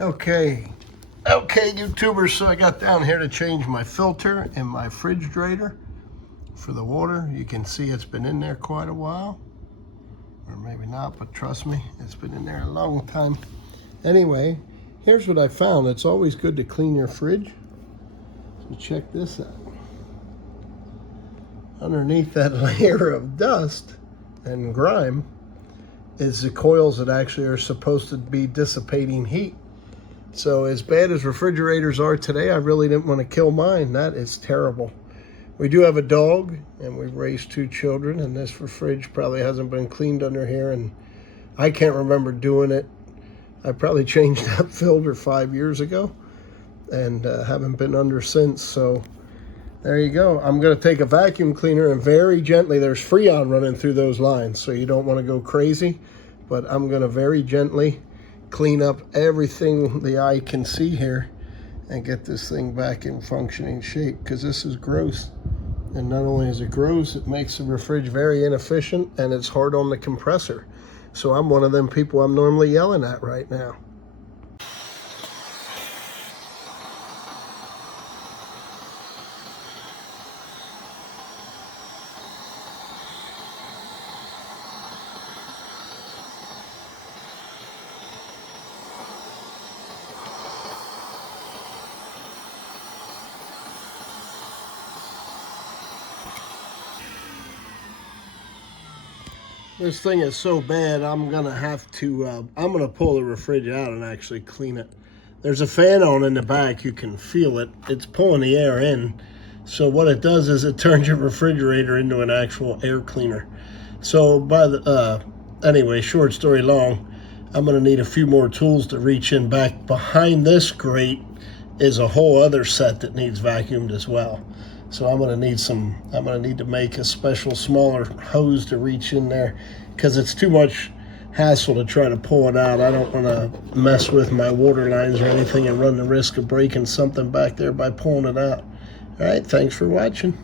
Okay, YouTubers, so I got down here to change my filter in my refrigerator for the water. You can see it's been in there quite a while, or maybe not, but trust me, it's been in there a long time. Anyway, here's what I found. It's always good to clean your fridge. So check this out. Underneath that layer of dust and grime is the coils that actually are supposed to be dissipating heat. So as bad as refrigerators are today, I really didn't want to kill mine. That is terrible. We do have a dog, and we've raised 2 children, and this fridge probably hasn't been cleaned under here, and I can't remember doing it. I probably changed that filter 5 years ago, and haven't been under since. So there you go. I'm going to take a vacuum cleaner and very gently, there's Freon running through those lines, so you don't want to go crazy, but I'm going to very gently clean up everything the eye can see here and get this thing back in functioning shape, because this is gross. And not only is it gross, it makes the fridge very inefficient, and it's hard on the compressor. So I'm one of them people I'm normally yelling at right now. This thing is so bad, I'm gonna have to, I'm gonna pull the fridge out and actually clean it. There's a fan on in the back, you can feel it. It's pulling the air in. So what it does is it turns your refrigerator into an actual air cleaner. So anyway, short story long, I'm gonna need a few more tools to reach in. Back behind this grate is a whole other set that needs vacuumed as well. So I'm gonna need to make a special smaller hose to reach in there, because it's too much hassle to try to pull it out. I don't wanna mess with my water lines or anything and run the risk of breaking something back there by pulling it out. All right, thanks for watching.